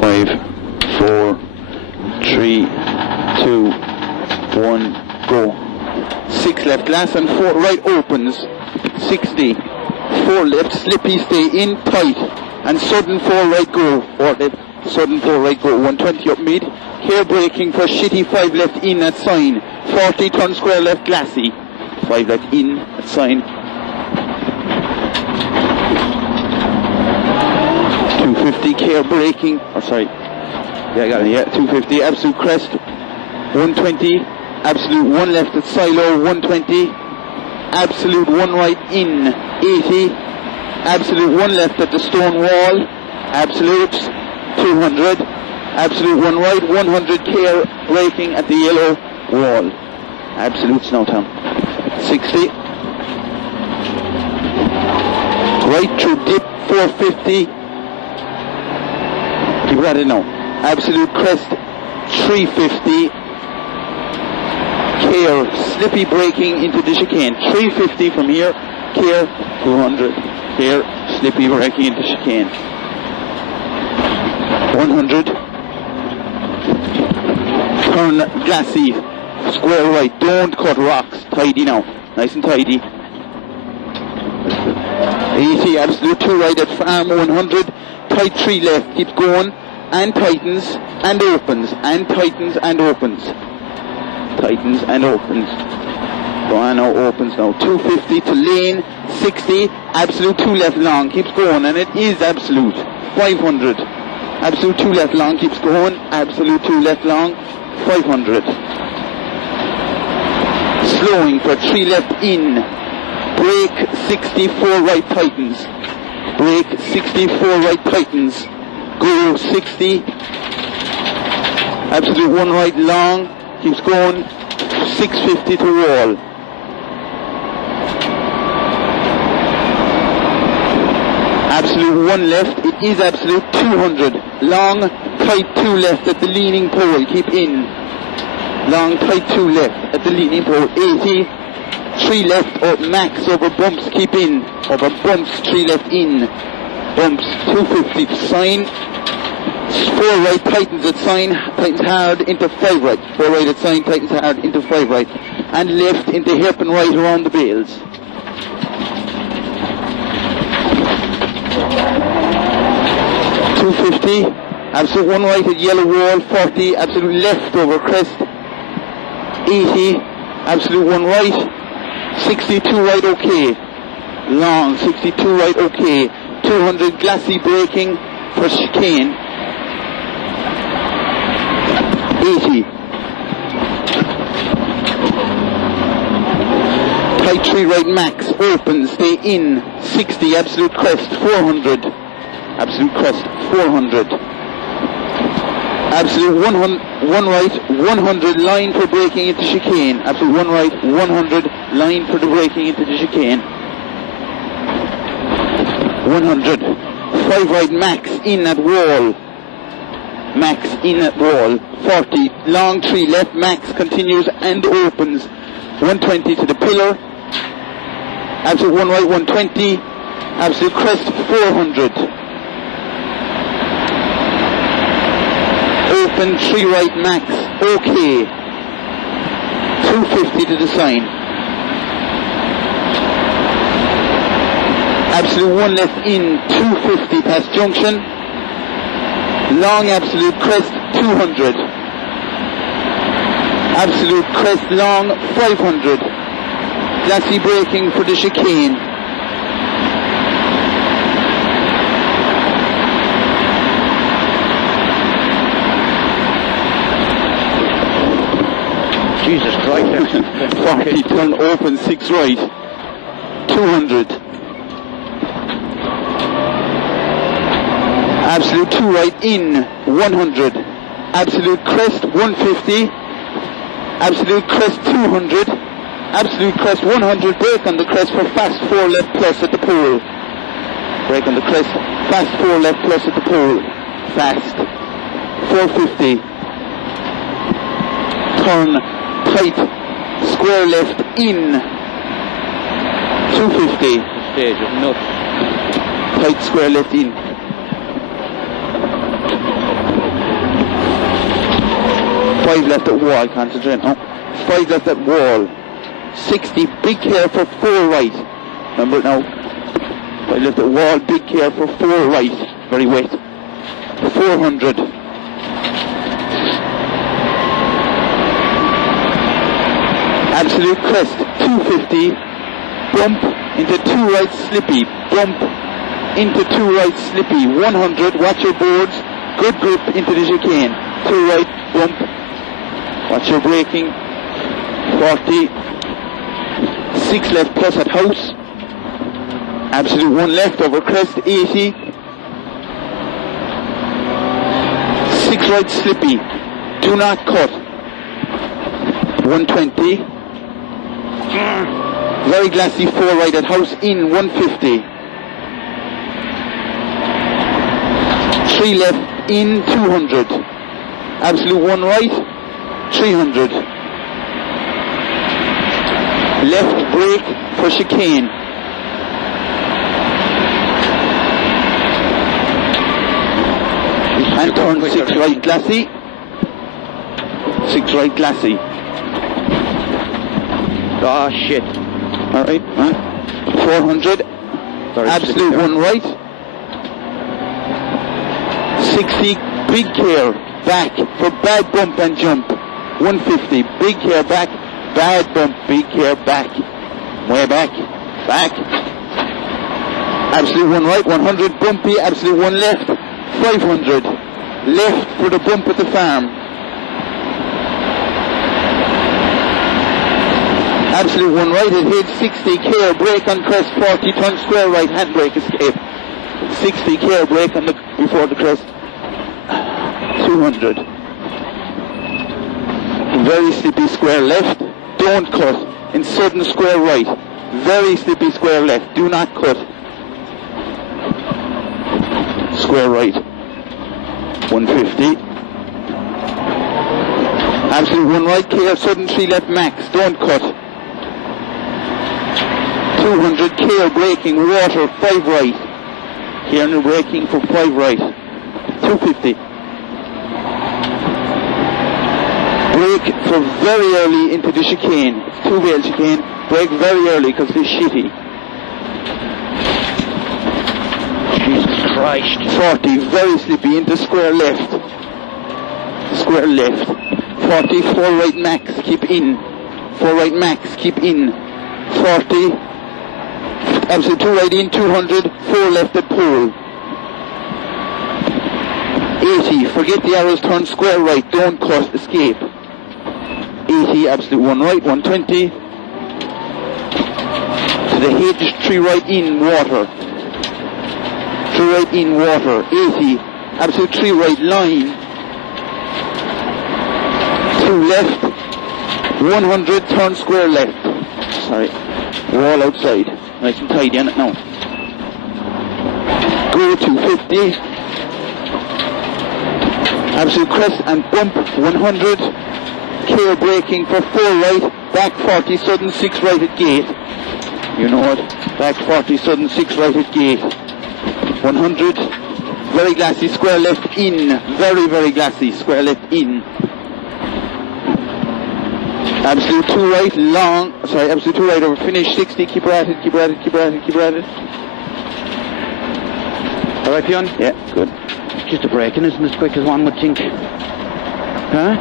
5, 4, 3, 2, 1, go. 6 left, last and 4 right opens. 60. 4 left, slippy, stay in, tight. And sudden 4 right, go. 4 left, sudden 4 right, go. 120 up mid. Hair braking for shitty 5 left in at sign. 40 turn square left, glassy. 5 left in at sign. 250 care braking. Oh, sorry. Yeah, I got it. Yeah, 250 absolute crest. 120 absolute 1 left at silo. 120 absolute 1 right in. 80 absolute 1 left at the stone wall. Absolutes 200 absolute 1 right. 100 care braking at the yellow wall. Absolute Snowtown. 60 right through dip. 450. Keep at it now. Absolute crest 350. Care slippy braking into the chicane. 350 from here. Care 200. Care slippy braking into chicane. 100. Turn glassy. Square right. Don't cut rocks. Tidy now. Nice and tidy. 80 absolute 2 right at farm. 100. Tight 3 left. Keeps going. And tightens and opens. And tightens and opens. Tightens and opens. Banna opens now. 250 to lane. 60. Absolute 2 left long. Keeps going. And it is absolute. 500. Absolute 2 left long. Keeps going. Absolute 2 left long. 500. Slowing for 3 left in. Brake 64 right tightens. Brake 64 right tightens. Go 60. Absolute 1 right long. Keeps going. 650 to wall. Absolute 1 left. It is absolute 200. Long, tight 2 left at the leaning pole. Keep in. Long, tight 2 left at the leaning pole. 80. 3 left up max over bumps. Keep in. Over bumps. 3 left in. Bumps. 250 to sign. 4 right tightens at sign. Tightens hard into 5 right. 4 right at sign. Tightens hard into 5 right. And left into hairpin right around the bales. 250, absolute 1 right at yellow wall. 40, absolute left over crest. 80, absolute 1 right. 62 right okay. Long, 62 right okay. 200 glassy braking for chicane. 80. Tight 3 right max, open, stay in. 60, absolute crest, 400. Absolute crest, 400. Absolute 1 right, 100 line for braking into chicane. Absolute 1 right, 100 line for the braking into the chicane. 100. 5 right max in at wall. Max in at wall. 40. Long 3 left max continues and opens. 120 to the pillar. Absolute 1 right, 120. Absolute crest, 400. Open 3 right max, okay. 250 to the sign. Absolute 1 left in, 250 past junction. Long absolute crest, 200. Absolute crest long, 500. Glassy braking for the chicane. Jesus Christ. 40, turn open, 6 right. 200. Absolute 2 right in, 100. Absolute crest, 150. Absolute crest, 200. Absolute crest, 100. Brake on the crest for fast 4 left plus at the pole. Brake on the crest, fast 4 left plus at the pole. Fast. 450. Turn tight, square left in. 250. Stage of nuts. Tight square left in. 5 left at wall, concentrate. No. 5 left at wall. 60, big care for 4 right. Remember it now. 5 left at wall, big care for 4 right. Very wet. 400. Absolute crest, 250. Bump into 2 right slippy. Bump into 2 right slippy. 100, watch your boards. Good grip into the chicane. 2 right, bump. Watch your braking. 40. 6 left plus at house. Absolute 1 left over crest, 80. 6 right slippy. Do not cut. 120. Very glassy 4 right at house in 150. 3 left in 200. Absolute 1 right, 300. Left brake for chicane. And turn 6 right glassy. 6 right glassy. Oh shit. Alright, 400. Absolute 1 right. 60, big care, back for bad bump and jump. 150, big care back, bad bump, big care back. Way back, back. Absolute 1 right, 100, bumpy, absolute 1 left. 500, left for the bump at the farm. Absolute 1 right, it hit 60, care, brake on crest, 40, turn square right, handbrake, escape. 60, care, brake on the, before the crest. 200. Very slippy square left, don't cut. In sudden square right, very slippy square left, do not cut. Square right, 150. Absolute 1 right, care, sudden 3 left max, don't cut. 200, care, braking, water, 5 right. Care no braking for 5 right. 250. Brake for very early into the chicane. It's 2-wheel chicane. Brake very early because it's shitty. Jesus Christ. 40, very slippy into square left. Square left. 40, 4 right max, keep in. 4 right max, keep in. 40, absolute 2 right in, 200, 4 left at pole. 80, forget the arrows, turn square right, don't cut, escape. 80, absolute 1 right, 120. To the hedge, 3 right in, water. 3 right in, water. 80, absolute 3 right, line. 2 left, 100, turn square left. Sorry, wall outside. Nice and tidy on it now. Go 250. Absolute crest and bump 100. Care braking for 4 right. Back 40 sudden 6 right at gate. You know what? Back 40 sudden 6 right at gate. 100. Very glassy square left in. Very, very glassy square left in. Absolute 2 right, long, sorry, absolute 2 right over finish, 60, keep her at it, keep her at it, keep her at it, keep her at it. Alright, Fionn? Yeah, good. Just a braking isn't as quick as one would think. Huh?